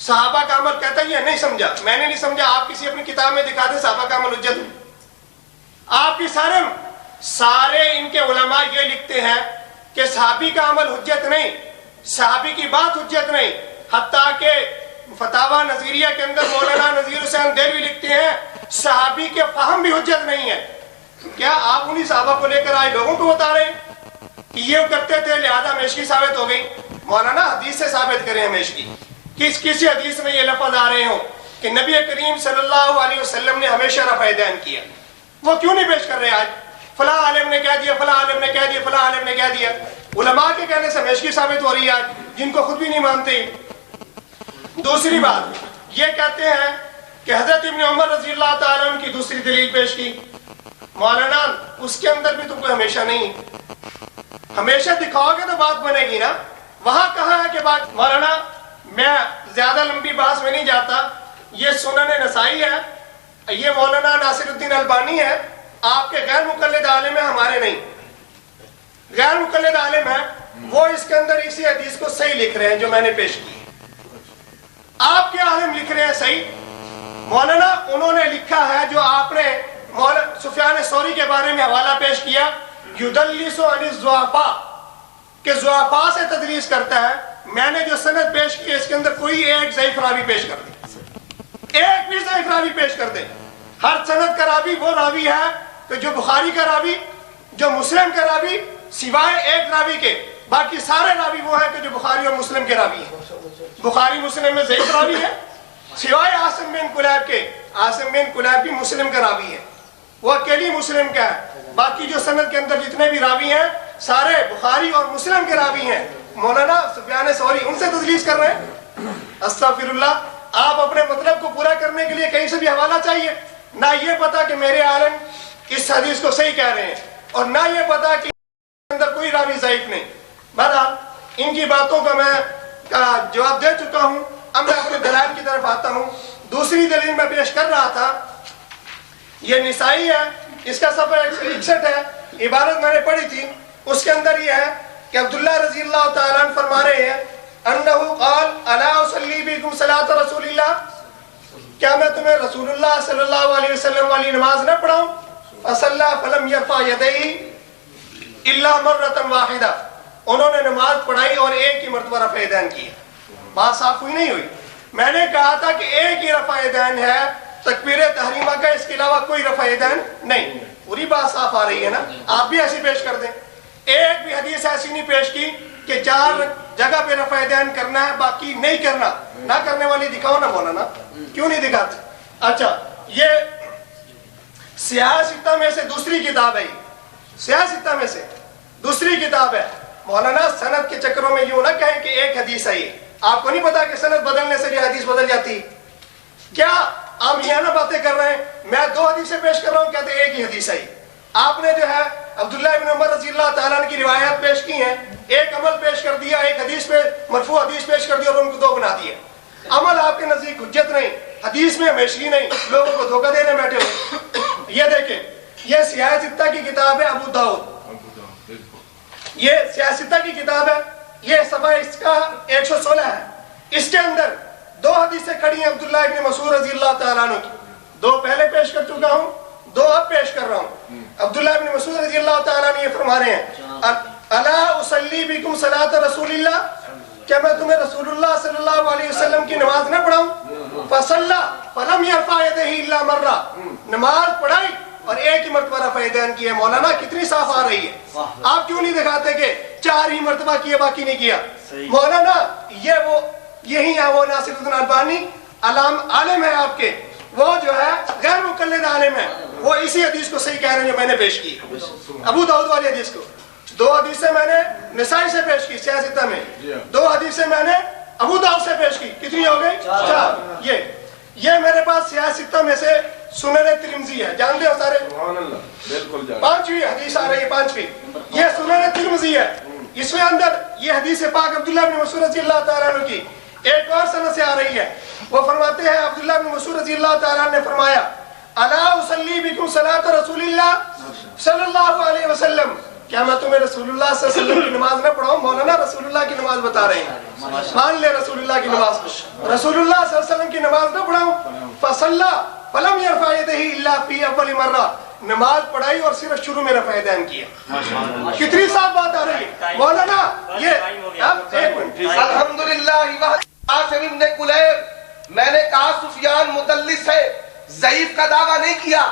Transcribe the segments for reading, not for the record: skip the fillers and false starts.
صحابہ کا عمل کہتا ہے یہ نہیں سمجھا، میں نے نہیں سمجھا، آپ کسی اپنی کتاب میں دکھا دیں صحابہ کا عمل حجت ہے؟ آپ کی سارے ان کے علماء یہ لکھتے ہیں کہ صحابی کا عمل حجت نہیں، صحابی کی بات حجت نہیں، حتیٰ کہ فتاوی نظیریہ کے اندر مولانا نذیر حسین دہلوی لکھتے ہیں صحابی کے فہم بھی حجت نہیں ہے۔ کیا آپ انہی صحابہ کو لے کر آئے لوگوں کو بتا رہے ہیں کہ یہ کرتے تھے لہذا ہمیشگی ثابت ہو گئی؟ مولانا حدیث سے ثابت کریں ہمیشگی، کسی حدیث میں یہ لفظ آ رہے ہوں کہ نبی کریم صلی اللہ علیہ وسلم نے ہمیشہ رفع دین کیا، وہ کیوں نہیں پیش کر رہے آج؟ فلاں عالم نے کہہ دیا، فلاں عالم نے کہہ دیا، فلاں عالم نے کہہ دیا، علماء کے کہنے سے ہمیشگی ثابت ہو رہی ہے آج، جن کو خود بھی نہیں مانتے۔ دوسری بات یہ کہتے ہیں کہ حضرت ابن عمر رضی اللہ تعالیٰ عنہ کی دوسری دلیل پیش کی، مولانا اس کے اندر بھی تو کوئی ہمیشہ نہیں، ہمیشہ دکھاؤ گے تو بات بنے گی نا، وہاں کہاں ہے کہ بات؟ مولانا میں زیادہ لمبی بحث میں نہیں جاتا، یہ سنن نسائی ہے، یہ مولانا ناصر الدین البانی ہے، آپ کے غیر مقلد عالم ہیں، ہمارے نہیں، غیر مقلد عالم ہیں، وہ اس کے اندر اسی حدیث کو صحیح لکھ رہے ہیں جو میں نے پیش کی، آپ کے عالم لکھ رہے ہیں صحیح۔ مولانا انہوں نے لکھا ہے جو آپ نے مولانا سفیان ثوری کے بارے میں حوالہ پیش کیا، یدلس عن الضعفاء، کہ ضعفاء سے تدلیس کرتا ہے، میں نے جو سند پیش کی اس کے اندر کوئی ایک ضعیف راوی پیش کر دے، ایک بھی ضعیف راوی پیش کر دے، ہر سند کا راوی وہ راوی ہے کہ جو بخاری کا راوی، جو مسلم کا راوی، سوائے ایک راوی کے باقی سارے راوی وہ ہیں کہ جو بخاری اور مسلم کے راوی ہیں۔ بخاری مسلم میں ضعیف راوی ہے سوائے عاصم بن کلیب کے، عاصم بن کلیب بھی مسلم کا راوی ہے، وہ اکیلی مسلم کا ہے، باقی جو سند کے اندر جتنے بھی راوی ہیں سارے بخاری اور مسلم کے راوی ہیں۔ مولانا سفیان ثوری ان سے تدلیس کر رہے ہیں، استغفر اللہ۔ آپ اپنے مطلب کو پورا کرنے کے لیے کہیں سے بھی حوالہ چاہیے، نہ یہ پتا کہ میرے عالم اس حدیث کو صحیح کہہ رہے ہیں اور نہ یہ پتا کہ اندر کوئی راوی ضعیف نہیں۔ بہرحال ان کی باتوں کا میں جواب دے چکا ہوں، اب میں اپنے دلائل کی طرف آتا ہوں۔ دوسری دلیل میں پیش کر رہا تھا، یہ نسائی ہے، اس کا صفحہ 161 ہے، عبارت میں نے پڑھی تھی، اس کے اندر یہ ہے کہ عبداللہ رضی اللہ تعالیٰ عنہ فرما رہے ہیں انہو قال الا اصلی بکم صلاۃ رسول اللہ، کیا میں تمہیں رسول اللہ صلی اللہ علیہ وسلم والی نماز نہ پڑھاؤں؟ فصلی فلم یرفع یدیہ الا مرۃ واحدہ، انہوں نے نماز پڑھائی اور ایک ہی مرتبہ رفع یدین کی۔ بات صاف ہوئی نہیں ہوئی؟ میں نے کہا تھا کہ ایک ہی رفع یدین ہے تکبیر تحریمہ کا، اس کے علاوہ کوئی رفع یدین نہیں، پوری بات صاف آ رہی ہے نا؟ آپ بھی ایسی پیش کر دیں، ایک بھی حدیث ایسی نہیں پیش کی کہ 4 جگہ پہ رفع یدین کرنا ہے باقی نہیں کرنا، نہ کرنے والی دکھاؤ نا مولانا، کیوں نہیں دکھاتے؟ اچھا، یہ سیاہ ستہ میں سے دوسری کتاب ہے، سیاہ ستہ میں سے دوسری کتاب ہے۔ مولانا سند کے چکروں میں یوں نہ کہیں کہ ایک حدیث ہے، یہ آپ کو نہیں پتا کہ سند بدلنے سے یہ حدیث بدل جاتی؟ کیا آپ یہ نہ باتیں کر رہے ہیں؟ میں 2 حدیثیں پیش کر رہا ہوں، کہتے ہیں ایک ہی حدیث ہے۔ آپ نے جو ہے عبداللہ ابن عمر رضی اللہ تعالیٰ عنہ کی روایات پیش کی ہیں، ایک عمل پیش کر دیا، ایک حدیث پہ مرفوع حدیث پیش کر دیا اور ان کو 2 بنا دیا۔ عمل آپ کے نزدیک حجت نہیں، حدیث میں ہمیشگی نہیں، لوگوں کو دھوکہ دینے بیٹھے ہوئے۔ یہ دیکھیں، یہ سیاہ ستہ کی کتاب ہے، ابو داؤد، یہ سیاہ ستہ کی کتاب ہے، یہ صفحہ اس کا 116 ہے، اس کے اندر 2 حدیثیں کھڑی ہیں عبداللہ ابن مسعود رضی اللہ تعالیٰ عنہ کی، 2 پہلے پیش کر چکا ہوں، 2 اب پیش کر رہا ہوں۔ عبداللہ ابن مسعود رضی اللہ تعالیٰ عنہ یہ فرما رہے ہیں الا اصلی بکم صلاۃ رسول اللہ، کیا میں تمہیں رسول اللہ صلی اللہ علیہ وسلم کی نماز نہ پڑھاؤں؟ فصلی فلم یرفع یدیہ الا مرہ، نماز پڑھائی اور ایک ہی مرتبہ رفع یدین کی ہے۔ مولانا کتنی صاف آ رہی ہے، آپ کیوں نہیں دکھاتے کہ 4 ہی مرتبہ کیے باقی نہیں کیا؟ مولانا یہی ہے وہ ناصر الدین البانی، عالم ہے آپ کے، وہ جو ہے غیر مقلد عالم ہے، وہ اسی حدیث کو صحیح کہہ رہے ہیں جو میں نے پیش کی، ابو داؤد والی حدیث کو۔ 2 حدیثیں میں نے نسائی سے پیش کی سیاہ ستہ میں، 2 حدیثیں میں نے ابو داؤد سے پیش کی، کتنی ہو گئی؟ 4۔ یہ میرے پاس سیاہ ستہ میں سے سنن ترمذی ہے، جانتے ہو سارے؟ 5ویں حدیث آ رہی ہے، 5ویں، یہ سنن ترمذی ہے، اس میں اندر یہ حدیث پاک عبداللہ بن مسعود رضی اللہ تعالیٰ عنہ کی ایک اور سند سے آ رہی ہے۔ وہ فرماتے ہیں عبداللہ بن مسعود رضی اللہ تعالیٰ عنہ نے فرمایا الا اصلی بکم صلاۃ رسول اللہ صلی اللہ علیہ وسلم، کیا میں تمہیں رسول اللہ صلی اللہ علیہ وسلم کی نماز نہ پڑھاؤں؟ مولانا رسول اللہ کی نماز بتا رہے ہیں، مان لے رسول اللہ کی نماز کو، رسول اللہ صلی اللہ علیہ وسلم کی نماز نہ پڑھاؤں، فصلى فلم يرفع يديه الا في اول مرہ، نماز پڑھائی اور صرف شروع میں رفع یدین کیا۔ کتنی صاف بات آ رہی ہے مولانا؟ یہ اب ایک منٹ، الحمدللہ عاصم ابن کلیب، میں نے کہا سفیان مدلس ہے، ضعیف کا دعویٰ نہیں کیا،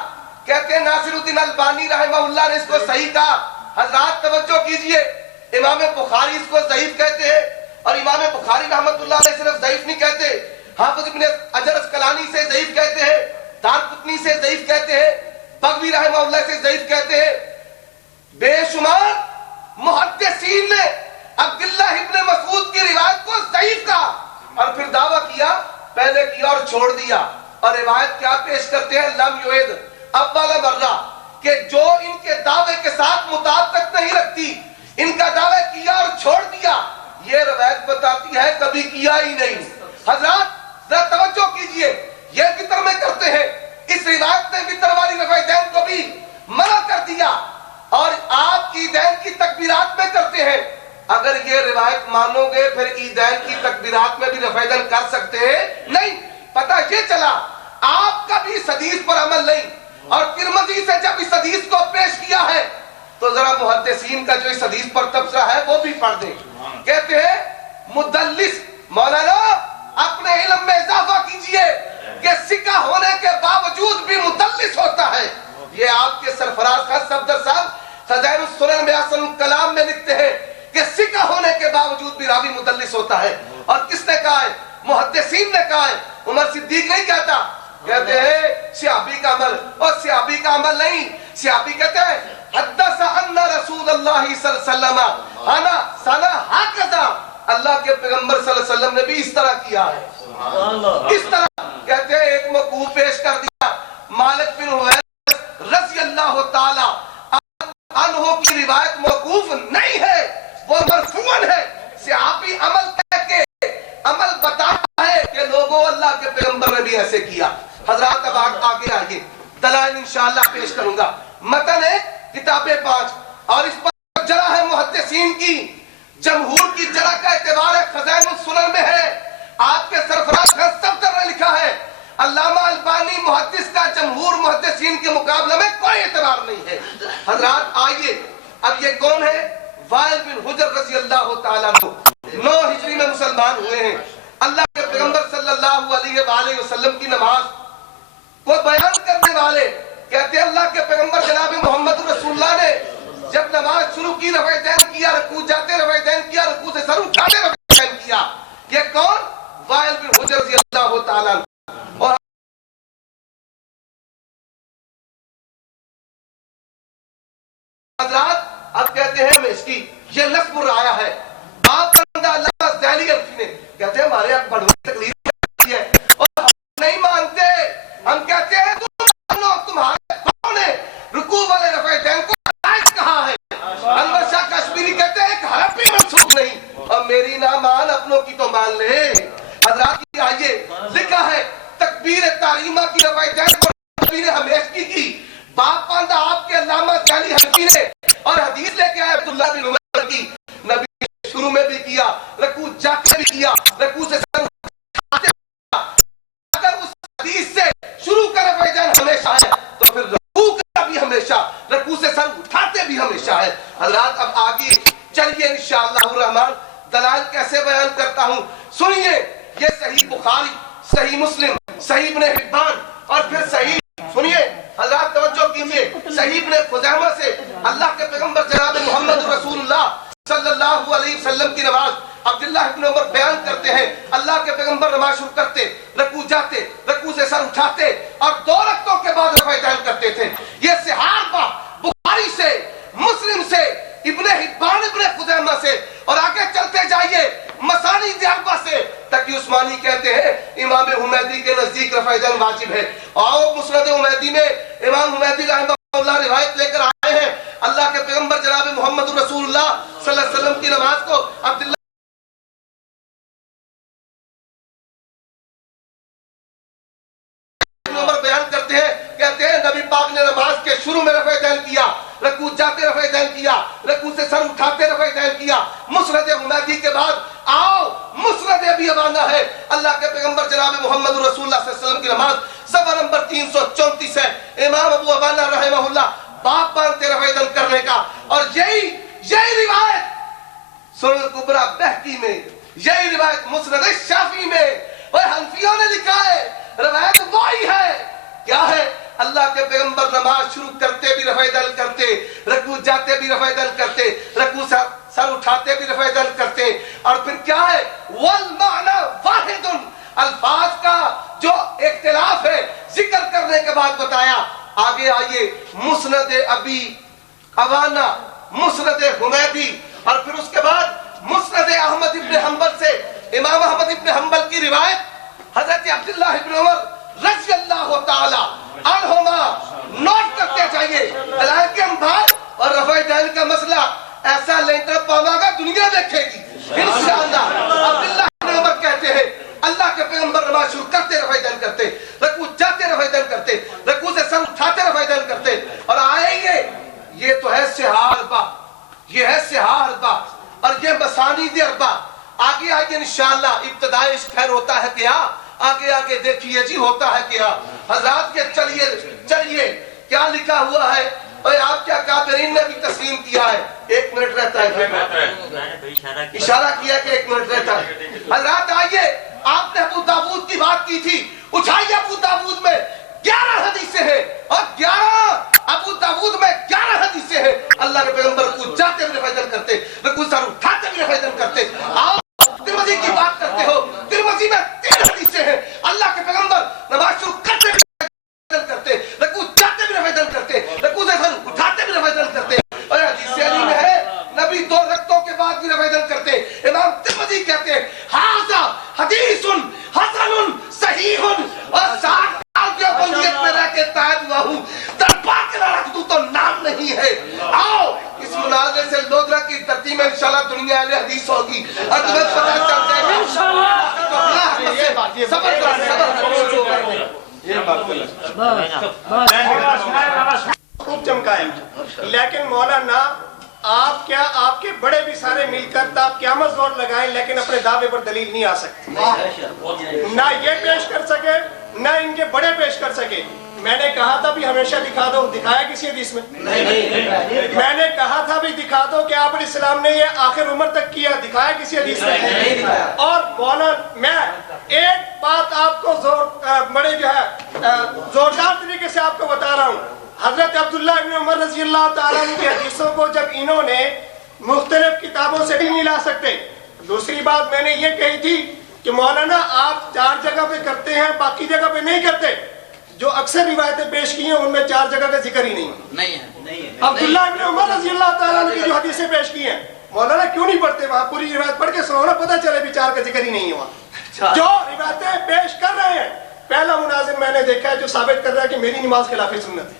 کہتے ہیں ناصر الدین البانی رحمہ اللہ نے اس کو صحیح کہا۔ حضرات توجہ کیجئے، امام بخاری اس کو ضعیف کہتے ہیں، اور امام بخاری رحمۃ اللہ علیہ صرف ضعیف نہیں کہتے، حافظ ابن حجر اسقلانی سے ضعیف کہتے ہیں، دارقطنی سے ضعیف کہتے ہیں، بغوی رحمہ اللہ سے ضعیف کہتے ہیں۔ بے شمار محدثین نے عبداللہ ابن مسعود کی روایت کو ضعیف کہا اور پھر دعویٰ کیا، پہلے کیا اور چھوڑ دیا، اور روایت کیا پیش کرتے ہیں؟ لم یعد، اول مرہ، کہ جو ان کے دعوے کے ساتھ مطابقت نہیں رکھتی، ان کا دعویٰ کیا اور چھوڑ دیا، یہ روایت بتاتی ہے کبھی کیا ہی نہیں۔ حضرات ذرا توجہ کیجئے، یہ وطر میں کرتے ہیں، اس روایت نے وطر والی رفع یدین کو بھی منع کر دیا، اور آپ عیدین کی تکبیرات میں کرتے ہیں۔ اگر یہ روایت مانو گے پھر عیدین کی تکبیرات میں بھی رفع یدین کر سکتے ہیں؟ نہیں۔ پتہ یہ چلا آپ کا بھی اس حدیث پر عمل نہیں، اور ترمذی سے جب اس حدیث کو پیش کیا ہے تو ذرا محدثین کا جو اس حدیث پر تبصرہ ہے وہ بھی پڑھ دیں۔ کہتے ہیں مدلس، مولانا اپنے علم میں اضافہ کیجئے کہ سکہ ہونے کے باوجود بھی مدلس ہوتا ہے۔ یہ آپ کے سرفراز خان صفدر صاحب خزائن السنن میں احسن الکلام میں لکھتے ہیں کہ سکہ ہونے کے باوجود بھی راوی مدلس ہوتا ہے۔ اور کس نے کہا ہے؟ محدثین نے کہا ہے، عمر صدیق نہیں کہتا۔ کہتے ہیں صحابی کا عمل، اور صحابی کا عمل نہیں، صحابی کہتے ہیں حدث ان رسول اللہ صلی اللہ علیہ وسلم انا سنا ہکذا، اللہ کے پیغمبر صلی اللہ علیہ وسلم نے بھی اس طرح کیا ہے، اس طرح۔ کہتے ہیں ایک موقوف پیش کر دیا، مالک بن حویرث رضی اللہ تعالی عنہ کی روایت موقوف نہیں ہے، وہ مرفوعاً ہے۔ صحابی عمل کہہ کے عمل بتاتا ہے کہ لوگوں اللہ کے پیغمبر نے بھی ایسے کیا۔ حضرات اب آگے آئیے، دلائل انشاءاللہ پیش کروں گا۔ متن ہے کتاب 5، اور اس پر جرح ہے محدثین کی، جمہور کی جرح کا اعتبار ہے خزائن السنن میں ہے۔ آپ کے سرفراز خان صفدر نے لکھا ہے علامہ البانی محدث کا جمہور محدثین کے مقابلے میں کوئی اعتبار نہیں ہے۔ حضرات آئیے، اب یہ کون ہے؟ وائل بن حجر رضی اللہ تعالیٰ عنہ، 9 ہجری میں مسلمان ہوئے ہیں۔ اللہ کے پیغمبر صلی اللہ علیہ وآلہ وسلم کی نماز کو بیان کرنے والے کہتے ہیں اللہ کے پیغمبر جناب محمد رسول اللہ نے جب نماز شروع کی رفع یدین کیا، رکوع جاتے رفع یدین کیا، رکوع سے سر اٹھاتے رفع یدین کیا۔ یہ کون؟ وائل بن حجر رضی اللہ تعالیٰ عنہ۔ اور حضرات اب کہتے ہیں میں اس کی یہ نصب الرایا ہے، آپ بندہ اللہ ذیلی الفی نے، کہتے ہیں ہمارے آپ بڑھوئی تکلیف ہے اور ہم نہیں مانتے، ہم کہتے ہیں تم مانو، تمہارے کون نے رکوع والے رفع یدین کو جائز کہا ہے۔ انور شاہ کشمیری کہتے ہیں ایک حرف بھی منسوخ نہیں، اور میری نہ مان اپنوں کی تو مان لے۔ حضرات کی آئیے، لکھا ہے تکبیر تحریمہ کی رفع یدین کو تکبیر ہمیشگی کی باپ پاندہ آپ کے علامہ ذیلی الفی نے، اور حدیث لے کے آئے عبداللہ بن عمر کی، نبی شروع میں بھی کیا، رکوع جاتے بھی کیا، رکوع سے سر اٹھاتے کیا۔ اگر اس حدیث سے شروع کا رفع یدین ہمیشہ ہے تو پھر رکوع کا بھی ہمیشہ، رکوع سے سر اٹھاتے بھی ہمیشہ ہے۔ حضرات اب آگے چلیے انشاءاللہ الرحمن دلائل کیسے بیان کرتا ہوں، سنیے۔ یہ صحیح بخاری، صحیح مسلم، صحیح ابن حبان، اور پھر صحیح، سنیے حضرات توجہ کیجئے، صحیح ابن خزیمہ سے اللہ کے پیغمبر جناب محمد رسول اللہ صلی اللہ علیہ وسلم کی نماز عبداللہ ابن عمر بیان کرتے ہیں، اللہ کے پیغمبر نماز شروع کرتے، رکوع جاتے، رکوع سے سر اٹھاتے، اور 2 رکعتوں کے بعد رفع یدین کرتے تھے۔ یہ صحاح بخاری سے، مسلم سے، ابن حبان ابن خزیمہ سے، اور آگے چلتے جائیے مسانید اربعہ سے، تقی عثمانی کہتے ہیں امام حمیدی کے نزدیک رفع یدین واجب ہے۔ اور مسند حمیدی میں امام حمیدی رحمہ اللہ روایت لے کر آئے ہیں، اللہ کے پیغمبر جناب محمد رسول اللہ صلی اللہ علیہ وسلم کی نماز کو عبداللہ بیان کرتے ہیں، کہتے ہیں نبی پاک نے نماز کے شروع میں رفع یدین کیا، رکوع جاتے رفع یدین کیا، رکوع سے سر اٹھاتے رفع یدین کیا۔ مسند حمیدی کے بعد آؤ بھی اوانا ہے. اللہ کے پیغمبر جناب محمد رسول اللہ صلی اللہ علیہ وسلم کی نماز صفحہ نمبر 334 ہے. امام ابو عوانہ رحمہ اللہ باپ مانتے رفع دل کرنے کا. اور یہی روایت سنن الکبریٰ بہقی میں, یہی روایت مسند شافعی میں, اور حنفیوں نے لکھا ہے روایت وہی ہے. کیا ہے؟ اللہ کے پیغمبر نماز شروع کرتے بھی رفع دل کرتے, رکوع جاتے بھی رفع دل کرتے, رکوع سر اٹھاتے بھی رفع دل کرتے. اور پھر کیا ہے؟ والمعنی واحد, الفاظ کا جو اختلاف ہے ذکر کرنے کے بعد بتایا. آگے آئیے مسند ابی عوانہ, مسند حمیدی, اور پھر اس کے بعد مسند احمد ابن حنبل سے امام احمد ابن حنبل کی روایت حضرت عبداللہ ابن عمر رضی اللہ تعالی عنہما. نوٹ کرتے چاہیے حالانکہ ہم بھائی اور رفع دین کا مسئلہ ایسا لینٹر پاوا گا دنیا دیکھے گی انشاءاللہ. عبداللہ ابن عمر کہتے ہیں اللہ کے پیغمبر نماز شروع کرتے رفع دین کرتے, رکوع جاتے رفع دین کرتے, رکوع سے سر اٹھاتے رفع دین کرتے. اور آئے یہ تو ہے سحار با, یہ ہے سحار با, اور یہ مسانید اربع. آگے آگے انشاءاللہ ابتدائی اس خیر ہوتا ہے کیا, آگے آگے دیکھیے جی ہوتا ہے کیا. حضرات کے چلیے کیا لکھا ہوا ہے, اور آپ کیا کافرین نے بھی تسلیم کیا ہے. 1 منٹ رہتا ہے, اشارہ کیا کہ 1 منٹ رہتا ہے. حضرات آئیے, آپ نے ابو داؤد کی بات کی تھی, اٹھائیے ابو داؤد میں 11 حدیثیں ہیں, اور 11 ابو داؤد میں 11 حدیثیں ہیں. اللہ کے پیغمبر کو جاتے بھی رفع دل کرتے, رکوع سر اٹھاتے بھی رفع دل کرتے. آؤ ترمذی کی بات کرتے ہو, ترمذی میں 3 حدیثیں ہیں. اللہ کے پیغمبر نماز شروع کرتے بھی رفع دل کرتے, رکوع جاتے بھی رفع دل کرتے, رکوع سے سر اٹھاتے بھی رفع دل کرتے. اور حدیث علی میں ہے نبی 2 رکعتوں کے بعد بھی رفع دل کرتے. امام ترمذی کہتے ہیں ھذا حدیث حسن صحیح, اور 60 سال کے بندیت میں رہ کے تائید ہوا ہوں, دربار کے نہ رکھ دوں تو نام نہیں ہے. آؤ اس مناظرے سے لودرا کی دھرتی میں انشاءاللہ دنیا اہل حدیث ہوگی, اور تمہیں پتہ چل جائے گا خوب چمکایا. لیکن مولانا آپ کیا, آپ کے بڑے بھی سارے مل کر آپ قیامت زور لگائیں, لیکن اپنے دعوے پر دلیل نہیں آ سکتے. نہ یہ پیش کر سکے, نہ ان کے بڑے پیش کر سکے. میں نے کہا تھا بھی ہمیشہ دکھا دو, دکھایا کسی حدیث میں؟ میں نے کہا تھا بھی دکھا دو کہ آپ علیہ السلام نے یہ آخر عمر تک کیا, دکھایا کسی حدیث میں؟ اور مولانا میں ایک بات آپ کو بڑے جو ہے زوردار طریقے سے آپ کو بتا رہا ہوں. حضرت عبداللہ ابن عمر رضی اللہ تعالیٰ عنہ کی حدیثوں کو جب انہوں نے مختلف کتابوں سے بھی نہیں لا سکتے. دوسری بات میں نے یہ کہی تھی کہ مولانا آپ 4 جگہ پہ کرتے ہیں, باقی جگہ پہ نہیں کرتے. جو اکثر روایتیں پیش کی ہیں ان میں 4 جگہ کا ذکر ہی نہیں ہے. عبداللہ ابن عمر رضی اللہ تعالیٰ عنہ کی جو حدیثیں پیش کی ہیں, مولانا کیوں نہیں پڑھتے وہاں, پوری روایت پڑھ کے سنانا, پتہ چلے بھی 4 کا ذکر ہی نہیں ہوا. جو روایتیں پیش کر رہے ہیں, پہلا مناظر میں نے دیکھا ہے جو ثابت کر رہا ہے کہ میری نماز خلاف سنت ہے.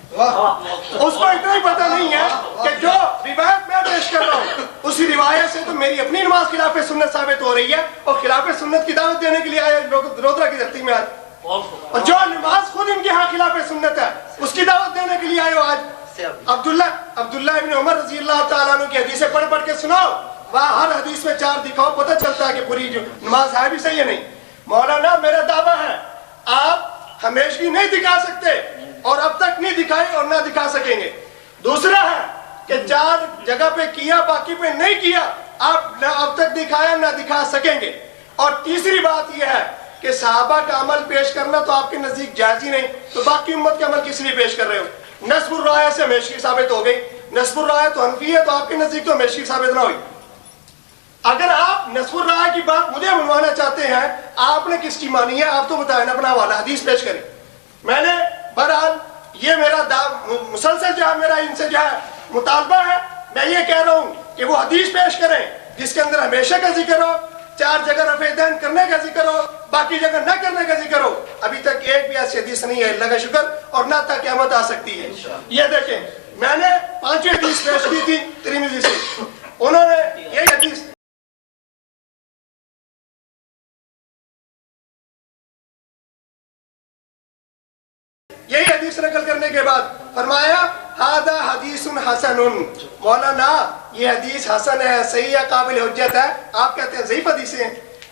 اس کو اتنا ہی پتہ نہیں ہے کہ جو روایت میں پیش کر رہا ہوں اسی روایت سے تو میری اپنی نماز خلاف سنت ثابت ہو رہی ہے, اور خلاف سنت کی دعوت دینے کے لیے آئے رودرا کی دھرتی میں آج, اور جو نماز خود ان کے ہاں خلاف سنت ہے اس کی دعوت دینے کے لیے آئے ہو آج. عبداللہ ابن عمر رضی اللہ تعالیٰ عنہ کی حدیثیں پڑھ کے سناؤ, وہاں ہر حدیث میں 4 دکھاؤ, پتہ چلتا ہے کہ پوری جو نماز ہے بھی صحیح ہے نہیں. مولانا میرا دعویٰ ہے آپ ہمیشگی نہیں دکھا سکتے, اور اب تک نہیں دکھائے اور نہ دکھا سکیں گے. دوسرا ہے کہ 4 جگہ پہ کیا, باقی پہ نہیں کیا, آپ نہ اب تک دکھایا نہ دکھا سکیں گے. اور تیسری بات یہ ہے کہ صحابہ کا عمل پیش کرنا تو آپ کے نزدیک جائز ہی نہیں, تو باقی امت کا عمل کس لیے پیش کر رہے ہو؟ نصب الرایہ سے ہمیشگی ثابت ہو گئی, نصب الرایہ تو حنفی ہے, تو آپ کے نزدیک تو ہمیشگی ثابت نہ ہوئی. اگر آپ نصب الرایہ کی بات مجھے منوانا چاہتے ہیں, آپ نے کس کی مانی ہے آپ تو بتائیں, اپنا حوالہ حدیث پیش کریں. میں نے بہرحال یہ میرا مسلسل جو ہے میرا ان سے جو ہے مطالبہ ہے, میں یہ کہہ رہا ہوں کہ وہ حدیث پیش کریں جس کے اندر ہمیشہ کا ذکر ہو, 4 جگہ رفع دین کرنے کا ذکر ہو, باقی جگہ نہ کرنے کا ذکر ہو. ابھی تک ایک بھی ایسی حدیث نہیں ہے, اللہ کا شکر, اور نہ تک قیامت آ سکتی ہے. یہ دیکھیں میں نے 5 حدیث پیش کی تھی ترمذی سے, انہوں نے یہ حدیث یہی حدیث نقل کرنے کے بعد فرمایا ھذا حدیث حسن. مولانا یہ حدیث حسن ہے, صحیح ہے, قابل حجت ہے. آپ کہتے ہیں ضعیف حدیثیں ہیں.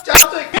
421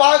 5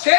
6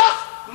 10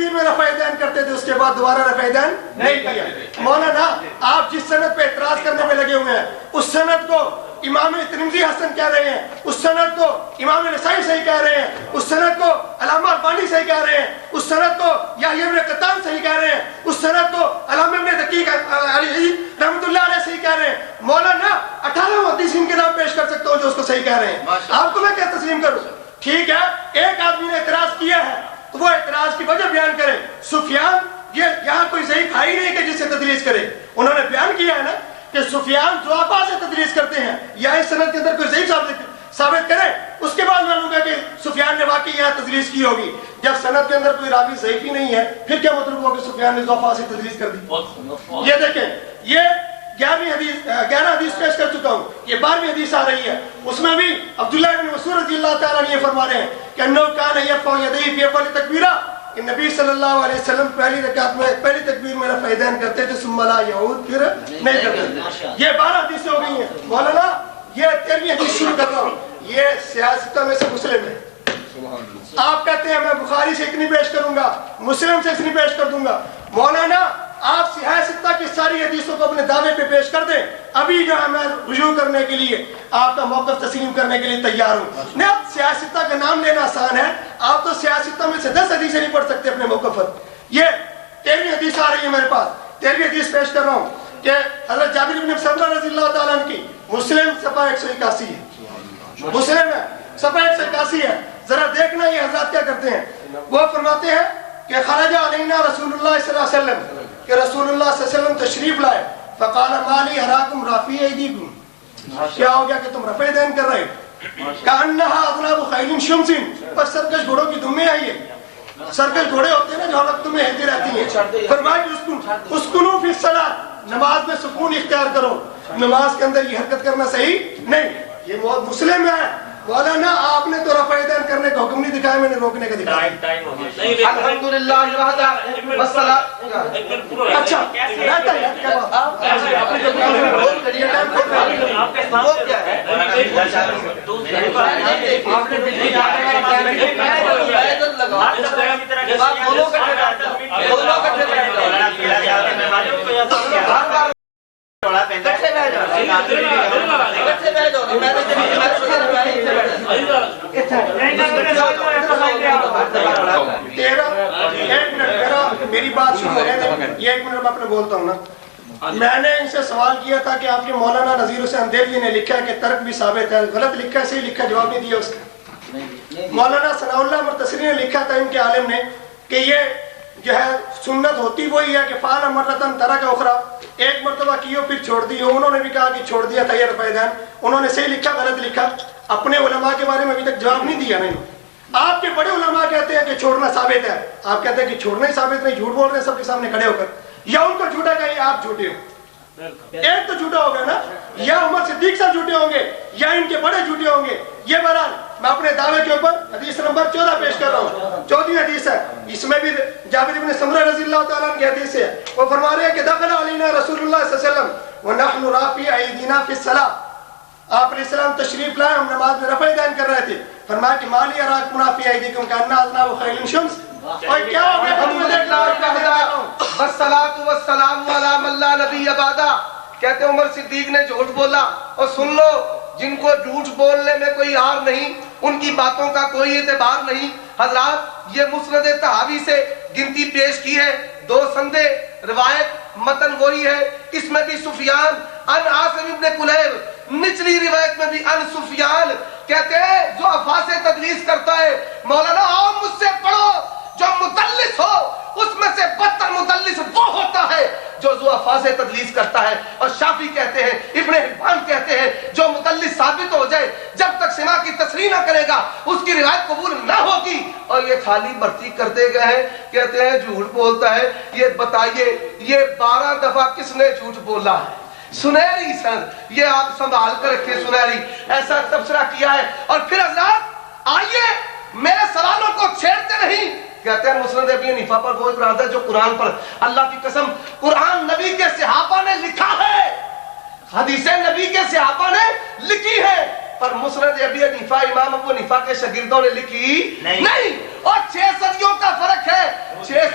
تکبیر میں رفع دین کرتے تھے، اس کے بعد دوبارہ رفع دین نہیں کیا۔ مولانا آپ جس سند پہ اعتراض کرنے میں لگے ہوئے ہیں اس سند کو امام ترمذی حسن کہہ رہے ہیں، اس سند کو امام نسائی صحیح کہہ رہے ہیں، اس سند کو علامہ البانی صحیح کہہ رہے ہیں، اس سند کو یحییٰ ابن قطان صحیح کہہ رہے ہیں، اس سند کو علامہ ابن دقیق علی رحمۃ اللہ علیہ صحیح کہہ رہے ہیں۔ مولانا 18 محدثین کے نام پیش کر سکتا ہوں جو اس کو صحیح کہہ رہے ہیں، آپ کو میں کیا تسلیم کروں؟ ٹھیک ہے، ایک آدمی نے اعتراض کیا ہے تو وہ اعتراض کی وجہ بیان کرے۔ سفیان یہ یہاں کوئی ضعیف ہے ہی نہیں کہ جس سے تدریس کرے، انہوں نے بیان کیا ہے نا کہ سفیان ضعفاء سے تدریس کرتے ہیں، یا اس سند کے اندر کوئی ضعیف ثابت کرے، اس کے بعد معلوم ہے کہ سفیان نے واقعی یہاں تدریس کی ہوگی۔ جب سند کے اندر کوئی راوی ضعیف ہی نہیں ہے پھر کیا مطلب ہوا کہ سفیان نے ضعفاء سے تدریس کر دی؟ یہ دیکھیں، یہ 11 حدیث پیش کر چکا ہوں، یہ 12ویں حدیث آ رہی ہے، اس میں بھی عبداللہ بن مسعود رضی اللہ تعالیٰ عنہ یہ فرما رہے ہیں کہ انہو کان یرفع یدیہ فی اول تکبیرہ، کہ نبی صلی اللہ علیہ وسلم پہلی رکعت میں پہلی تکبیر میں رفع دین کرتے تھے، ثم لا یعود، پھر نہیں کرتے۔ یہ 12 حدیثیں ہو گئی ہیں۔ مولانا یہ 13ویں حدیث شروع کر رہا ہوں، یہ سیاستہ میں سے مسلم ہے۔ آپ کہتے ہیں میں بخاری سے اتنی پیش کروں گا، مسلم سے اتنی پیش کر دوں گا۔ مولانا آپ صحیح ستہ کی ساری حدیثوں کو اپنے دعوے پہ پیش کر دیں، ابھی جو ہے میں رجوع کرنے کے لیے آپ کا موقف تسلیم کرنے کے لیے تیار ہوں۔ نہیں، صحیح ستہ کا نام لینا آسان ہے، آپ تو صحیح ستہ میں سے 10 حدیثیں نہیں پڑھ سکتے اپنے موقف پر۔ یہ 13ویں حدیث آ رہی ہے میرے پاس، 13ویں حدیث پیش کر رہا ہوں کہ حضرت جابر بن سمرہ رضی اللہ تعالیٰ عنہ کی، مسلم صفحہ 181 ہے، مسلم ہے صفحہ 181 ہے، ذرا دیکھنا یہ حضرات کیا کرتے ہیں۔ وہ فرماتے ہیں کہ خرج علینا رسول اللہ صلی اللہ علیہ وسلم، کہ رسول اللہ صلی اللہ علیہ وسلم تشریف لائے، فقال ما لی اراکم رافعی ایدیکم، کیا ہو گیا کہ تم رفع دین کر رہے ہو؟ کأنہا اذناب خیل شمس، پر سرکش گھوڑوں کی دمیں ہیں، یہ سرکش گھوڑے ہوتے ہیں نا جو ہر وقت تمہیں ہلتی رہتی ہیں۔ فرمایا کہ اسکنوا فی الصلاۃ، نماز میں سکون اختیار کرو، نماز کے اندر یہ حرکت کرنا صحیح نہیں۔ یہ مسلم ہے۔ مولانا آپ نے تو رفع دین کرنے کا حکم نہیں دکھایا، میں نے روکنے کا دکھایا۔ الحمدللہ وحدہ والصلاۃ۔ اچھا رہتا ہے کیا بات؟ میری بات سنو، یہ 1 منٹ میں اپنے بولتا ہوں نا۔ میں نے ان سے سوال کیا تھا کہ آپ کے مولانا نذیر حسین اندیلوی نے لکھا ہے کہ ترک بھی ثابت ہے، غلط لکھا ہے صحیح لکھا ہے؟ جواب نہیں دیا اس کا۔ مولانا ثناء اللہ مرتصری نے لکھا تھا ان کے عالم نے کہ یہ جو ہے سنت ہوتی وہی ہے کہ فعل مرتن ترک اخرى، ایک مرتبہ کیو پھر چھوڑ دیو۔ انہوں نے بھی کہا کہ چھوڑ دیا تھا یہ رفع دین، انہوں نے صحیح لکھا غلط لکھا؟ اپنے علماء کے بارے میں ابھی تک جواب نہیں دیا نہیں۔ آپ کے بڑے علماء کہتے ہیں کہ چھوڑنا ثابت ہے، آپ کہتے ہیں کہ چھوڑنا ہی ثابت نہیں، جھوٹ بول رہے ہیں سب کے سامنے کھڑے ہو کر۔ یا ان کو جھوٹا کہیے آپ جھوٹے ہو، ایک تو جھوٹا ہوگا نا، یا عمر صدیق صاحب جھوٹے ہوں گے یا ان کے بڑے جھوٹے ہوں گے۔ یہ بہرحال میں اپنے دعوے کے اوپر حدیث نمبر 14 پیش کر رہا ہوں، 14ویں حدیث ہے، اس میں بھی جابر بن سمرہ رضی اللہ تعالیٰ عنہ کی حدیث ہے۔ وہ فرما رہے ہیں کہ دخل علینا رسول اللہ صلی اللہ علیہ وسلم ونحن رافع ایدینا فی الصلاۃ، آپ علیہ السلام تشریف لائے، ہم نماز میں رفع دین کر رہے تھے۔ فرمایا کہ ما لی اراکم رافع ایدیکم کأنہا اذناب خیل شمس، اور کیا ہو گیا تم نے دیکھا والصلاۃ والسلام علی من لا نبی بعدہ۔ کہتے عمر صدیق نے جھوٹ بولا، اور سن لو جن کو جھوٹ بولنے میں کوئی عار نہیں، ان کی باتوں کا کوئی اعتبار نہیں۔ حضرات یہ مسند طحاوی سے گنتی پیش کی ہے، 2 سندے، روایت متن وہی ہے، اس میں بھی سفیان ان عاصم ابن کلیب، نچلی روایت میں بھی ان سفیان۔ کہتے ہیں جو ضعفاء سے تدلیس کرتا ہے، مولانا آؤ مجھ سے پڑھو، جو مدلس ہو اس میں سے بدتر مدلس وہ ہوتا ہے جو ضعفاء سے تدلیس کرتا ہے۔ اور شافعی کہتے ہیں، ابن حبان کہتے ہیں، جو مدلس ثابت ہو جائے جب تک سماع کی تصریح نہ کرے گا اس کی روایت قبول نہ ہوگی۔ اور یہ خالی بھرتی کرتے گئے ہیں، کہتے ہیں جھوٹ بولتا ہے۔ یہ بتائیے یہ 12 دفعہ کس نے جھوٹ بولا ہے؟ سنہری سند، یہ آپ سنبھال کر رکھے، سنہری ایسا تبصرہ کیا ہے۔ اور پھر حضرات آئیے میرے سوالوں کو چھیڑتے نہیں۔ کہتے ہیں مسند ابی حنیفہ پر وہ ابراہیم جو قرآن پر، اللہ کی قسم قرآن نبی کے صحابہ نے لکھا ہے، حدیثیں نبی کے صحابہ نے لکھی ہے، پر مسند ابی حنیفہ امام ابو حنیفہ کے شاگردوں نے لکھی نہیں۔ اور 6 صدیوں کا فرق ہے، 6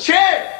6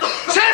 6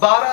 12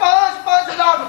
5-5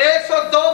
102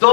2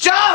4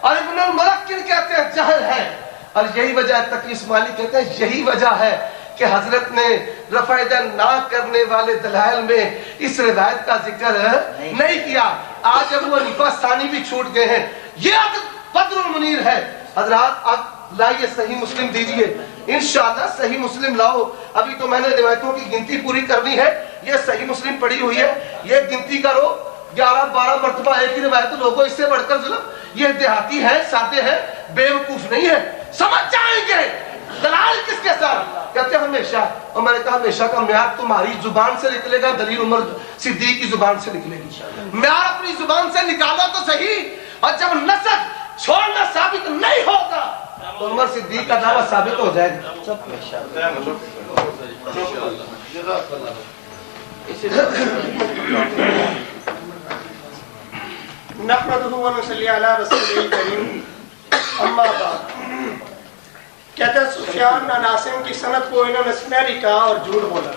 اور ابن الملکن کہتے ہیں جہل ہے، اور یہی وجہ ہے تقی اسماعیلی کہتے ہیں یہی وجہ ہے کہ حضرت نے رفع یدین نہ کرنے والے دلائل میں اس روایت کا ذکر نہیں کیا۔ آج ابو حنیفہ ثانی بھی چھوٹ گئے ہیں۔ یہ بدر المنیر ہے۔ حضرات اب لائیے صحیح مسلم دیجئے، انشاءاللہ صحیح مسلم لاؤ۔ ابھی تو میں نے روایتوں کی گنتی پوری کرنی ہے، یہ صحیح مسلم پڑھی ہوئی ہے، یہ گنتی کرو 11-12 مرتبہ ایک ہی روایت لوگوں، اس سے بڑھ کر ظلم۔ یہ دیہاتی ہے، سادے ہیں، بے وقوف نہیں ہے، سمجھ جائیں گے دلائل کس کے ساتھ کہتے ہیں ہمیشہ۔ اور میں نے کہا ہمیشہ کا معیار تمہاری زبان سے نکلے گا، دلیل عمر صدیق کی زبان سے نکلے گی۔ معیار اپنی زبان سے نکالا تو صحیح، اور جب نسب چھوڑنا ثابت نہیں ہوگا تو عمر صدیق کا دعویٰ ثابت ہو جائے گا۔ نحمدہ و نصلی علی رسول الکریم، اما بعد۔ کہتے ہیں سفیان بن عاصم کی سند کو انہوں نے سنہری کہا اور جھوٹ بولا۔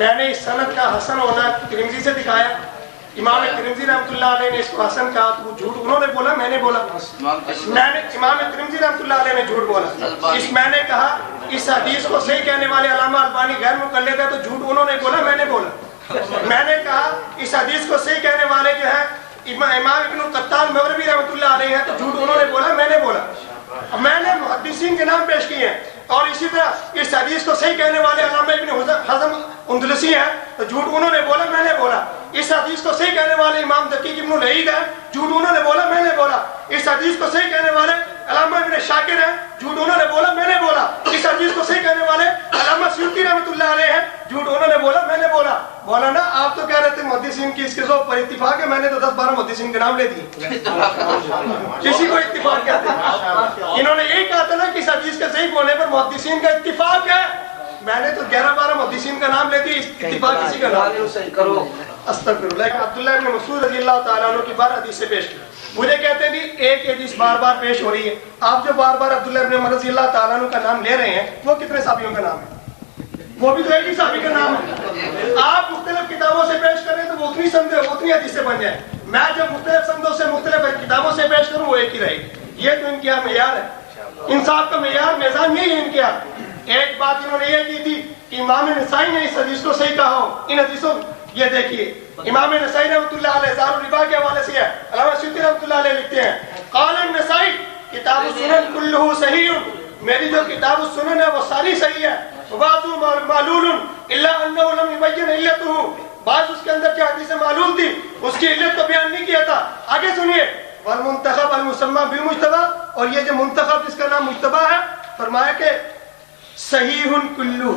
میں نے اس سند کا حسن ہونا ترمذی سے دکھایا، امام ترمذی رحمۃ اللہ علیہ نے اس کو حسن کہا، تو وہ جھوٹ انہوں نے بولا، میں نے بولا۔ میں نے امام ترمذی رحمۃ اللہ علیہ نے جھوٹ بولا۔ میں نے کہا اس حدیث کو صحیح کہنے والے علامہ البانی غیر مقلد ہے، تو جھوٹ انہوں نے بولا، میں نے بولا۔ میں نے کہا اس حدیث کو صحیح کہنے والے جو ہے امام ابن القطان مغربی رحمۃ اللہ علیہ ہیں، تو جھوٹ انہوں نے بولا، میں نے بولا۔ میں نے محدثین کے نام پیش کیے ہیں، اور اسی طرح اس حدیث کو صحیح کہنے والے علامہ ابن حزم اندلسی ہیں، تو جھوٹ انہوں نے بولا، میں نے بولا۔ اس حدیث کو صحیح کہنے والے امام دقیق ابن العید ہیں، جھوٹ انہوں نے بولا، میں نے بولا۔ اس حدیث کو صحیح کہنے والے علامہ ابن شاکر ہیں، جھوٹ انہوں نے بولا، میں نے بولا۔ اس حدیث کو صحیح کہنے والے علامہ سیوطی رحمۃ اللہ علیہ ہیں، جھوٹ انہوں نے بولا، میں نے بولا۔ مولانا آپ تو کہہ رہے تھے محدثین کی اس کے ذوق پر اتفاق ہے، میں نے تو 10-12 محدثین کے نام لے دیے، کسی کو اتفاق کہتے ہیں۔ انہوں نے یہی کہا تھا نا کہ اس حدیث کے صحیح ہونے پر محدثین کا اتفاق ہے، میں نے تو 11-12 محدثین کا نام لے دی، اتفاق کسی کا نام کرو۔ استغفراللہ۔ عبداللہ بن مسعود رضی اللہ تعالیٰ عنہ کی 12 حدیثیں پیش کی، مجھے کہتے ہیں جی ایک حدیث بار بار پیش ہو رہی ہے، آپ جو بار بار عبداللہ بن عمر رضی اللہ تعالیٰ عنہ کا نام لے رہے ہیں، وہ کتنے صحابیوں کا نام ہے؟ وہ بھی تو ایک ہی صحابی کا نام ہے۔ آپ مختلف کتابوں سے پیش کریں تو وہ اتنی سندیں اتنی حدیثیں بن جائیں، میں جب مختلف سندوں سے مختلف کتابوں سے پیش کروں وہ ایک ہی رہے گی۔ یہ تو ان کے یہاں معیار ہے، انصاف کا معیار میزان یہی ہے ان کے یہاں۔ ایک بات انہوں نے یہ کی تھی کہ امام نسائی نے اس حدیث کو صحیح کہا ہو، ان حدیثوں یہ دیکھیے امام نسائی رحمۃ اللہ علیہ زار الربا کے حوالے سے ہے، علامہ سیوطی رحمۃ اللہ علیہ لکھتے ہیں قال النسائی کتاب السنن کلہ صحیح، میری جو کتاب السنن ہے وہ ساری صحیح ہے، وبعض معلول الا انه لم يبين علته، بعض اس کے اندر کیا حدیث معلول تھی اس کی علت کو بیان نہیں کیا تھا۔ آگے سنیے والمنتخب المسمى بالمجتبى، اور یہ جو منتخب جس کا نام مجتبی ہے، فرمایا کہ صحیح کلہ،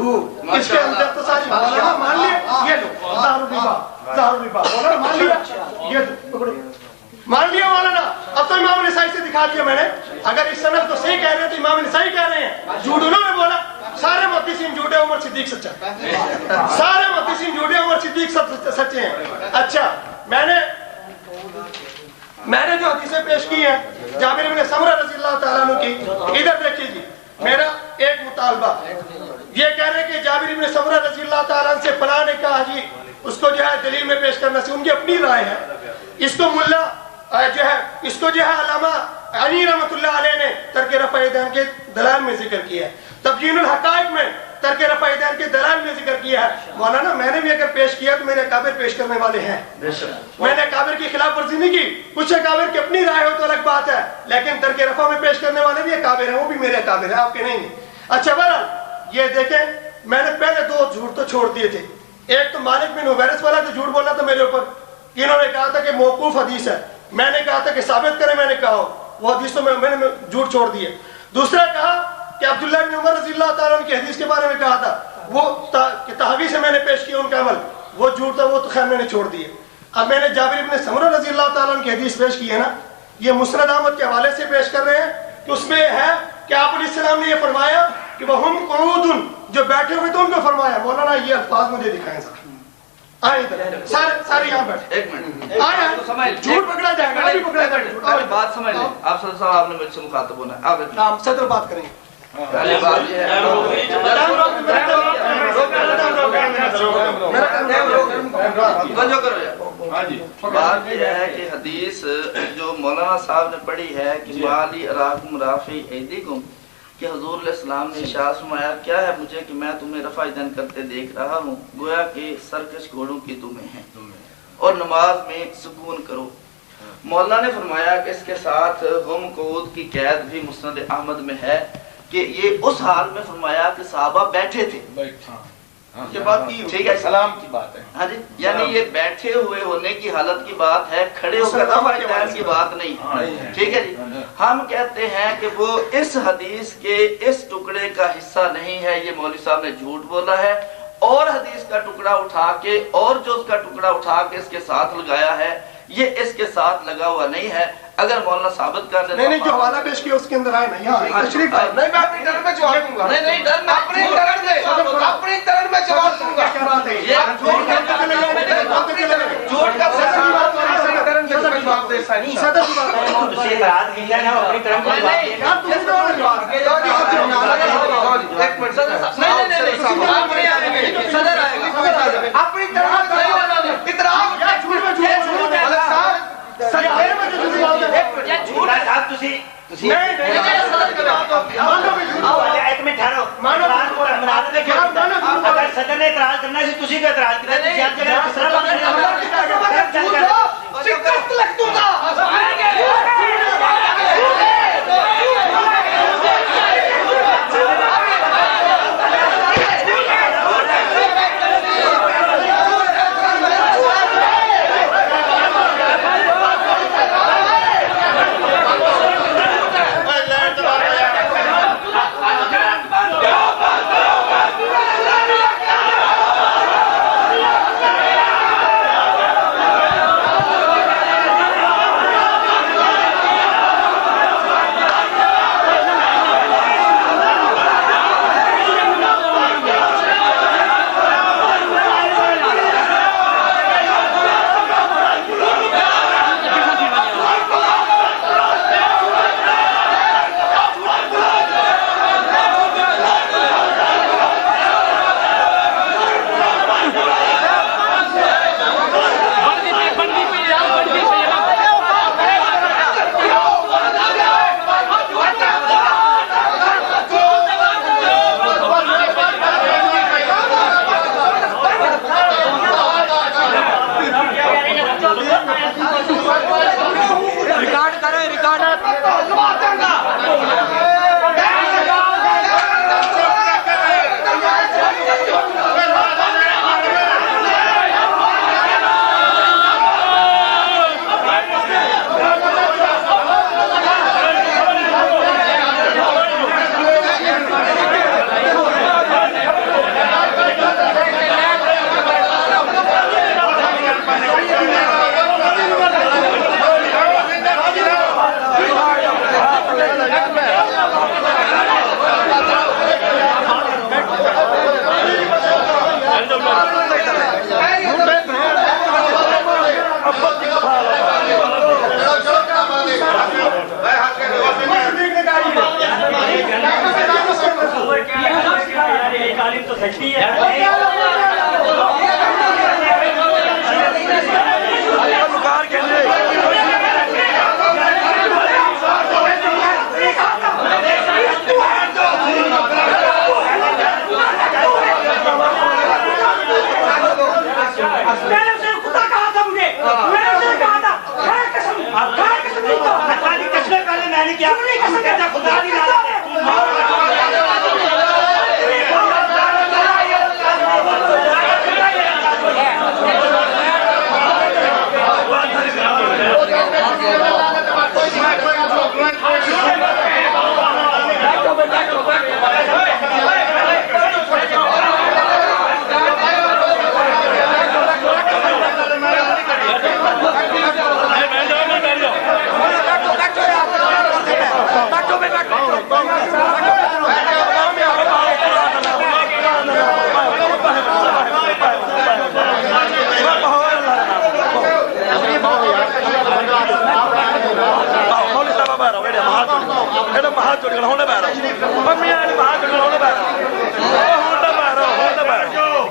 اس کے اندر تو ساری مولانا مان لیا، یہ لو ظاہر الربا مولانا مان لیا، یہ مان لیا مولانا۔ اب تو امام نسائی سے دکھا دیا میں نے، اگر اس سند کو صحیح کہہ رہے ہیں تو امام نسائی کہہ رہے ہیں، جھوٹ انہوں نے بولا۔ سارے محدثین جھوٹے، عمر صدیق سچا، سارے محدثین جھوٹے، عمر صدیق سچے ہیں۔ اچھا میں نے جو حدیثیں پیش کی ہیں جابر بن سمرہ رضی اللہ تعالیٰ عنہ کی، ادھر دیکھیے جی میرا ایک مطالبہ، یہ کہہ رہے ہیں کہ جابر بن سمرہ رضی اللہ تعالیٰ عنہ سے فلاں نے کہا جی، اس کو جو ہے دلیل میں پیش کرنا سے ان کی اپنی رائے ہے، اس کو ملا جو ہے اس کو جو ہے علامہ علی رحمۃ اللہ علیہ نے ترک رفع یدین کے دلائل میں ذکر کیا ہے، تبیین الحقائق میں ترک رفع یدین کے دلائل میں ذکر کیا ہے۔ مولانا میں نے بھی اگر پیش کیا تو میرے اکابر پیش کرنے والے ہیں، میں نے اکابر کی خلاف ورزی نہیں کی، کچھ اکابر کی اپنی رائے ہو تو الگ بات ہے، لیکن ترک رفع میں پیش کرنے والے بھی اکابر ہیں، وہ بھی میرے اکابر ہیں، آپ کے نہیں ہیں۔ اچھا بہرحال یہ دیکھیں میں نے پہلے 2 جھوٹ تو چھوڑ دیے تھے، ایک تو مالک بن حویرث والا تو جھوٹ بولا تھا میرے اوپر، انہوں نے کہا تھا کہ موقوف حدیث ہے، میں نے کہا تھا کہ ثابت کریں، میں نے کہا وہ حدیث تو میں نے جھوٹ چھوڑ دیے۔ دوسرا کہا کہ عبداللہ بن عمر رضی اللہ تعالیٰ عنہ کی حدیث کے بارے میں کہا تھا، وہ تحوی سے میں نے پیش کیا ان کا عمل، وہ جھوٹ تھا، وہ تو خیر میں نے چھوڑ دیے۔ اب میں نے جابر بن سمرہ رضی اللہ تعالیٰ عنہ کی حدیث پیش کی ہے نا، یہ مسند احمد کے حوالے سے پیش کر رہے ہیں کہ اس میں ہے کہ آپ علیہ السلام نے یہ فرمایا کہ وَهُمْ قُعُودٌ، جو بیٹھے ہوئے تو ان کو فرمایا۔ مولانا یہ الفاظ مجھے دکھائیں ذرا، آئیں ادھر سارے یہاں بیٹھے، ایک منٹ آئیں جھوٹ پکڑا جائے گا، ابھی پکڑا جائے گا، بات سمجھ لیں آپ صلی اللہ علیہ وسلم، آپ نے مجھ سے مخاطب ہونا ہے، آپ ہم صدر بات کریں گے۔ پہلی بات یہ ہے توجہ کرو یار، بات یہ ہے کہ حدیث جو مولانا صاحب نے پڑھی ہے کہ مالی اراکم رافی ایدیکم، کہ حضور علیہ السلام نے ارشاد فرمایا کیا ہے مجھے کہ میں تمہیں رفع یدین کرتے دیکھ رہا ہوں، گویا کہ سرکش گھوڑوں کی دمیں ہیں، اور نماز میں سکون کرو۔ مولانا نے فرمایا کہ اس کے ساتھ غم قعود کی قید بھی مسند احمد میں ہے کہ یہ اس حال میں فرمایا کہ صحابہ بیٹھے تھے، یہ بات کی ٹھیک ہے، سلام کی بات ہے، ہاں جی، یعنی یہ بیٹھے ہوئے ہونے کی حالت کی بات ہے، کھڑے ہو کر رفع یدین کی بات نہیں ہے، ٹھیک ہے جی۔ ہم کہتے ہیں کہ وہ اس حدیث کے اس ٹکڑے کا حصہ نہیں ہے، یہ مولوی صاحب نے جھوٹ بولا ہے، اور حدیث کا ٹکڑا اٹھا کے اور جو اس کا ٹکڑا اٹھا کے اس کے ساتھ لگایا ہے یہ اس کے ساتھ لگا ہوا نہیں ہے۔ اگر مولانا ثابت کر دے نہیں جو حوالہ پیش کیا اس کے اندر آئے نہیں، تشریف نہیں میں اپنی ٹرن میں جواب دوں گا، نہیں ڈر میں اپنی ٹرن میں جواب دوں گا، کیا بات ہے یہ جھوٹ کا جھوٹ کا ٹرن میں جواب دے سائیں صدر کی بات ہے، تسی اعتراض کیا ہے اپنی طرف سے یار تم نے جواب ایک منٹ صدر آئے گا اپنی طرف سے اعتراض کیا جھوٹ میں جھوٹ ملک صاحب سر میں جو جواب دے جھوٹ صاحب تسی نہیں ایک منٹ ٹھہرو، اگر صدر نے اعتراض کرنا ہے تسی کو اعتراض کرنا ہے، ہر جگہ کس طرح بات شکست لگ دوں گا۔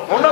ہوں